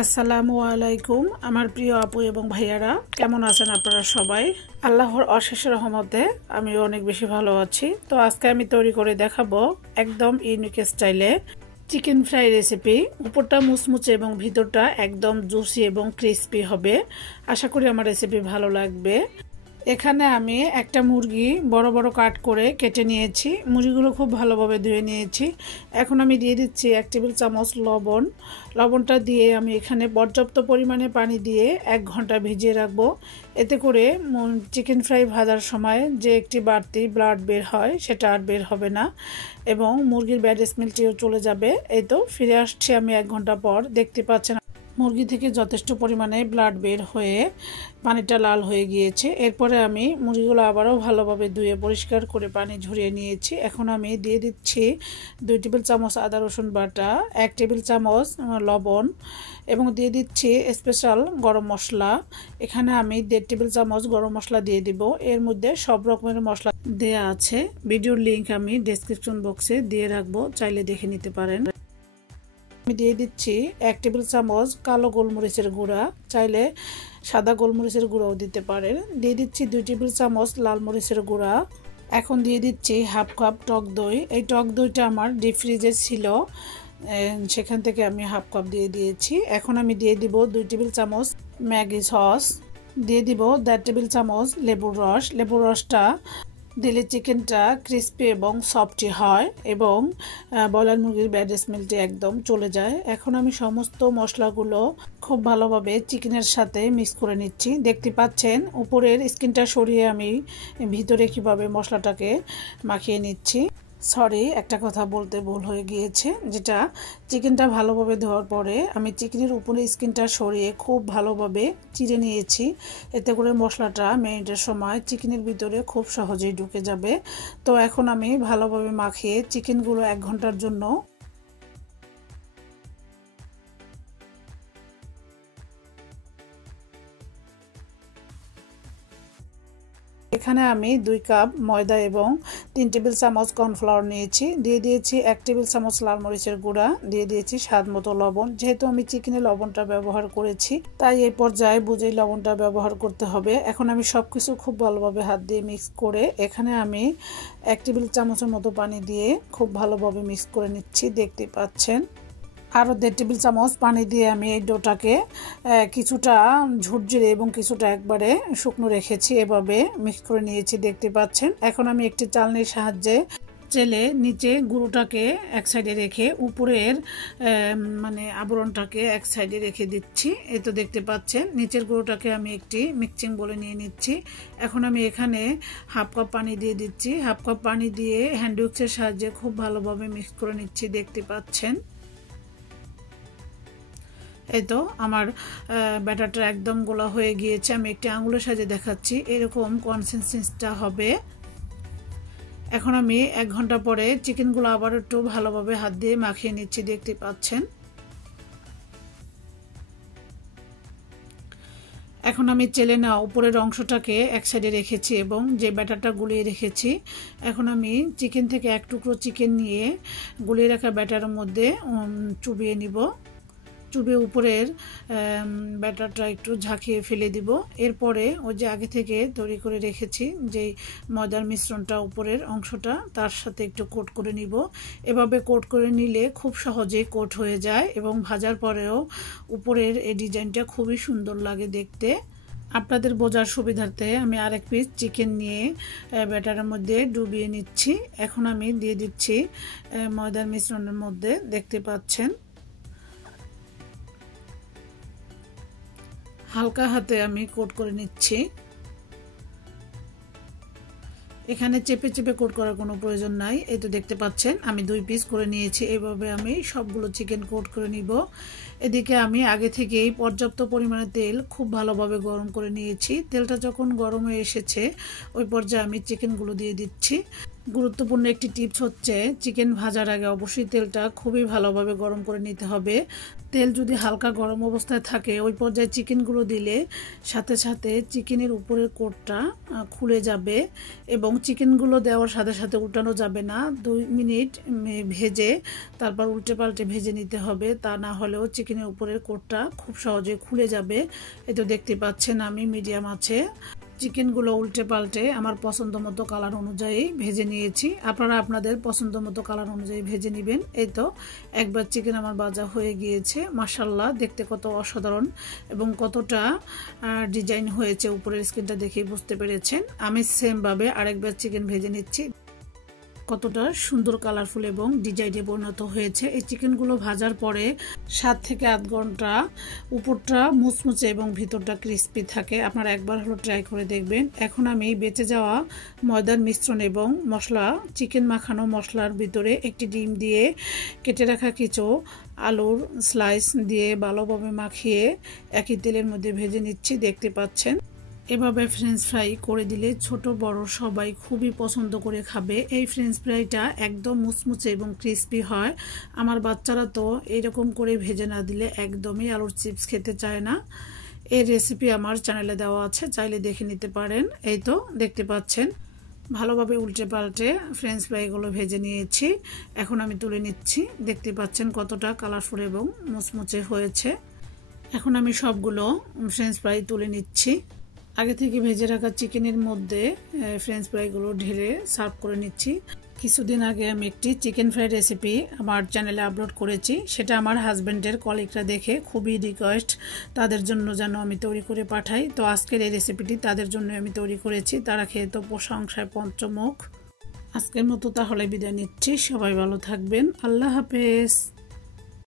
আসসালামু আলাইকুম আমার প্রিয় আপু এবং ভাইয়ারা, কেমন আছেন আপনারা সবাই? আল্লাহর অশেষ রহমতে আমি অনেক বেশি ভালো আছি। তো আজকে আমি তৈরি করে দেখাবো একদম ইউনিক স্টাইলে চিকেন ফ্রাই রেসিপি। উপরটা মুচমুচে এবং ভিতরটা একদম জুসি এবং ক্রিস্পি হবে। আশা করি আমার রেসিপি ভালো লাগবে। এখানে আমি একটা মুরগি বড় বড় কাট করে কেটে নিয়েছি। মুরগিগুলো খুব ভালোভাবে ধুয়ে নিয়েছি। এখন আমি দিয়ে দিচ্ছি 1 টেবিল চামচ লবণ। লবণটা দিয়ে আমি এখানে পর্যাপ্ত পরিমাণে পানি দিয়ে 1 ঘন্টা ভিজিয়ে রাখবো। এতে করে চিকেন ফ্রাই ভাজার সময় যে একটি বাড়তি ব্লাড বের হয় সেটা আর বের হবে না এবং মুরগির ব্যাড স্মেলটিও চলে যাবে। এই তো ফিরে আসছি আমি 1 ঘন্টা পর। দেখতে পাচ্ছেন মুরগি থেকে যথেষ্ট পরিমাণে ব্লাড বের হয়ে পানিটা লাল হয়ে গিয়েছে। এরপরে আমি মুরগিগুলো আবারও ভালোভাবে ধুয়ে পরিষ্কার করে পানি ঝরিয়ে নিয়েছি। এখন আমি দিয়ে দিচ্ছি 2 টেবিল চামচ আদা রসুন বাটা, 1 টেবিল চামচ লবণ এবং দিয়ে দিচ্ছি স্পেশাল গরম মশলা। এখানে আমি 1.5 টেবিল চামচ গরম মশলা দিয়ে দিব। এর মধ্যে সব রকমের মশলা দেয়া আছে। ভিডিওর লিঙ্ক আমি ডেসক্রিপশন বক্সে দিয়ে রাখবো, চাইলে দেখে নিতে পারেন। আমি দিয়ে দিচ্ছি 1 টেবিল চামচ কালো গোলমরিচের গুঁড়া, চাইলে সাদা গোলমরিচের গুঁড়াও দিতে পারেন। দিয়ে দিচ্ছি 2 টেবিল চামচ লাল মরিচের গুঁড়া। এখন দিয়ে দিচ্ছি হাফ কাপ টক দই। এই টক দইটা আমার ডিপ ফ্রিজে ছিল, সেখান থেকে আমি হাফ কাপ দিয়ে দিয়েছি। এখন আমি দিয়ে দিব 2 টেবিল চামচ ম্যাগি সস, দিয়ে দিব 1.5 টেবিল চামচ লেবুর রস। লেবুর রসটা দিলে চিকেনটা ক্রিস্পি এবং সফটি হয় এবং ব্রয়লার মুরগির ব্যাড স্মেলটি একদম চলে যায়। এখন আমি সমস্ত মশলাগুলো খুব ভালোভাবে চিকেনের সাথে মিক্স করে নিচ্ছি। দেখতে পাচ্ছেন উপরের স্কিনটা সরিয়ে আমি ভিতরে কিভাবে মশলাটাকে মাখিয়ে নিচ্ছি। সরি, একটা কথা বলতে ভুল হয়ে গিয়েছে, যেটা চিকেনটা ভালোভাবে ধোয়ার পরে আমি চিকেনের উপরে স্কিনটা সরিয়ে খুব ভালোভাবে চিড়ে নিয়েছি। এতে করে মশলাটা ম্যারিনেটের সময় চিকেনের ভিতরে খুব সহজেই ঢুকে যাবে। তো এখন আমি ভালোভাবে মাখিয়ে চিকেনগুলো 1 ঘন্টার জন্য এখানে আমি 2 কাপ ময়দা এবং 3 টেবিল চামচ কর্নফ্লাওয়ার নিয়েছি। দিয়ে দিয়েছি 1 টেবিল চামচ লাল মরিচের গুঁড়া, দিয়ে দিয়েছি স্বাদ মতো লবণ। যেহেতু আমি চিকেনে লবণটা ব্যবহার করেছি তাই এই পর্যায়ে বুঝেই লবণটা ব্যবহার করতে হবে। এখন আমি সবকিছু খুব ভালোভাবে হাত দিয়ে মিক্স করে এখানে আমি 1 টেবিল চামচের মতো পানি দিয়ে খুব ভালোভাবে মিক্স করে নিচ্ছি। দেখতে পাচ্ছেন আরও 1.5 টেবিল চামচ পানি দিয়ে আমি এই ডোটাকে কিছুটা ঝুরঝুরে এবং কিছুটা একবারে শুকনো রেখেছি, এভাবে মিক্স করে নিয়েছি। দেখতে পাচ্ছেন এখন আমি একটি চালনির সাহায্যে চেলে নিচে গুঁড়োটাকে এক সাইডে রেখে উপরের আবরণটাকে এক সাইডে রেখে দিচ্ছি। এই তো দেখতে পাচ্ছেন নিচের গুঁড়োটাকে আমি একটি মিক্সিং বলে নিয়ে নিচ্ছি। এখন আমি এখানে হাফ কাপ পানি দিয়ে দিচ্ছি। হাফ কাপ পানি দিয়ে হ্যান্ড উইক্সের সাহায্যে খুব ভালোভাবে মিক্স করে নিচ্ছি। দেখতে পাচ্ছেন এই তো আমার ব্যাটারটা একদম গোলা হয়ে গিয়েছে। আমি একটি আঙুলের সাহায্যে দেখাচ্ছি, এরকম কনসিস্টেন্সিটা হবে। এখন আমি 1 ঘন্টা পরে চিকেনগুলো আবার একটু ভালোভাবে হাত দিয়ে মাখিয়ে নিচ্ছি। দেখতে পাচ্ছেন এখন আমি চেলে নেওয়া উপরের অংশটাকে এক সাইডে রেখেছি এবং যে ব্যাটারটা গুলিয়ে রেখেছি, এখন আমি চিকেন থেকে 1 টুকরো চিকেন নিয়ে গুলিয়ে রাখা ব্যাটারের মধ্যে চুবিয়ে নিব। চুবিয়ে উপরের ব্যাটারটা একটু ঝাঁকিয়ে ফেলে দিব। এরপরে ওই যে আগে থেকে তৈরি করে রেখেছি যেই ময়দার মিশ্রণটা উপরের অংশটা, তার সাথে একটু কোট করে নিব। এভাবে কোট করে নিলে খুব সহজেই কোট হয়ে যায় এবং ভাজার পরেও উপরের এই ডিজাইনটা খুবই সুন্দর লাগে দেখতে। আপনাদের বোঝার সুবিধার্থে আমি আরেক পিস চিকেন নিয়ে ব্যাটারের মধ্যে ডুবিয়ে নিচ্ছি। এখন আমি দিয়ে দিচ্ছি ময়দার মিশ্রণের মধ্যে। দেখতে পাচ্ছেন হালকা হাতে আমি কোট করে নিচ্ছি। এখানে চেপে চেপে কোট করার কোনো প্রয়োজন নাই। এই তো দেখতে পাচ্ছেন আমি 2 পিস করে নিয়েছি। এইভাবে আমি সবগুলো চিকেন কোট করে নিব। এদিকে আমি আগে থেকেই পর্যাপ্ত পরিমাণে তেল খুব ভালোভাবে গরম করে নিয়েছি। তেলটা যখন গরম হয়ে এসেছে ওই পর্যায়ে আমি চিকেনগুলো দিয়ে দিচ্ছি। গুরুত্বপূর্ণ একটি টিপস হচ্ছে চিকেন ভাজার আগে অবশ্যই তেলটা খুবই ভালোভাবে গরম করে নিতে হবে। তেল যদি হালকা গরম অবস্থায় থাকে ওই পর্যায়ে চিকেনগুলো দিলে সাথে সাথে চিকেনের উপরের কোটটা খুলে যাবে এবং চিকেনগুলো দেওয়ার সাথে সাথে উল্টানো যাবে না। 2 মিনিট ভেজে তারপর উল্টে পাল্টে ভেজে নিতে হবে, তা না হলেও চিকেনের উপরের কোটটা খুব সহজে খুলে যাবে। এই তো দেখতে পাচ্ছেন আমি মিডিয়াম আছে চিকেনগুলো উল্টে পাল্টে আমার পছন্দ মতো কালার অনুযায়ী ভেজে নিয়েছি। আপনারা আপনাদের পছন্দ মতো কালার অনুযায়ী ভেজে নেবেন। এই তো একবার চিকেন আমার ভাজা হয়ে গিয়েছে। মাশাআল্লাহ, দেখতে কত অসাধারণ এবং কতটা ডিজাইন হয়েছে উপরের স্কিনটা দেখেই বুঝতে পেরেছেন। আমি সেমভাবে আরেকবার চিকেন ভেজে নিচ্ছি। কতটা সুন্দর কালারফুল এবং ডিজাইনে পরিণত হয়েছে। এই চিকেনগুলো ভাজার পরে 7 থেকে 8 ঘন্টা উপরটা মুচমুচে এবং ভিতরটা ক্রিস্পি থাকে। আপনারা একবার হলো ট্রাই করে দেখবেন। এখন আমি বেঁচে যাওয়া ময়দার মিশ্রণ এবং মশলা, চিকেন মাখানো মশলার ভিতরে একটি ডিম দিয়ে কেটে রাখা কিছু আলুর স্লাইস দিয়ে ভালোভাবে মাখিয়ে একই তেলের মধ্যে ভেজে নিচ্ছি। দেখতে পাচ্ছেন এভাবে ফ্রেঞ্চ ফ্রাই করে দিলে ছোট বড় সবাই খুবই পছন্দ করে খাবে। এই ফ্রেঞ্চ ফ্রাইটা একদম মুচমুচে এবং ক্রিস্পি হয়। আমার বাচ্চারা তো এরকম করে ভেজে না দিলে একদমই আলুর চিপস খেতে চায় না। এই রেসিপি আমার চ্যানেলে দেওয়া আছে, চাইলে দেখে নিতে পারেন। এই তো দেখতে পাচ্ছেন ভালোভাবে উল্টে পাল্টে ফ্রেঞ্চ ফ্রাইগুলো ভেজে নিয়েছি। এখন আমি তুলে নিচ্ছি। দেখতে পাচ্ছেন কতটা কালারফুল এবং মুচমুচে হয়েছে। এখন আমি সবগুলো ফ্রেঞ্চ ফ্রাই তুলে নিচ্ছি। আগে থেকে ভেজে রাখা চিকেনের মধ্যে ফ্রেঞ্চ ফ্রাইগুলো ঢেলে সার্ভ করে নিচ্ছি। কিছুদিন আগে আমি একটি চিকেন ফ্রাই রেসিপি আমার চ্যানেলে আপলোড করেছি। সেটা আমার হাজব্যান্ডের কলিগরা দেখে খুবই রিকোয়েস্ট তাদের জন্য যেন আমি তৈরি করে পাঠাই। তো আজকের এই রেসিপিটি তাদের জন্য আমি তৈরি করেছি। তারা খেয়ে তো প্রশংসায় পঞ্চমুখ। আজকের মতো তাহলে বিদায় নিচ্ছি। সবাই ভালো থাকবেন। আল্লাহ হাফেজ।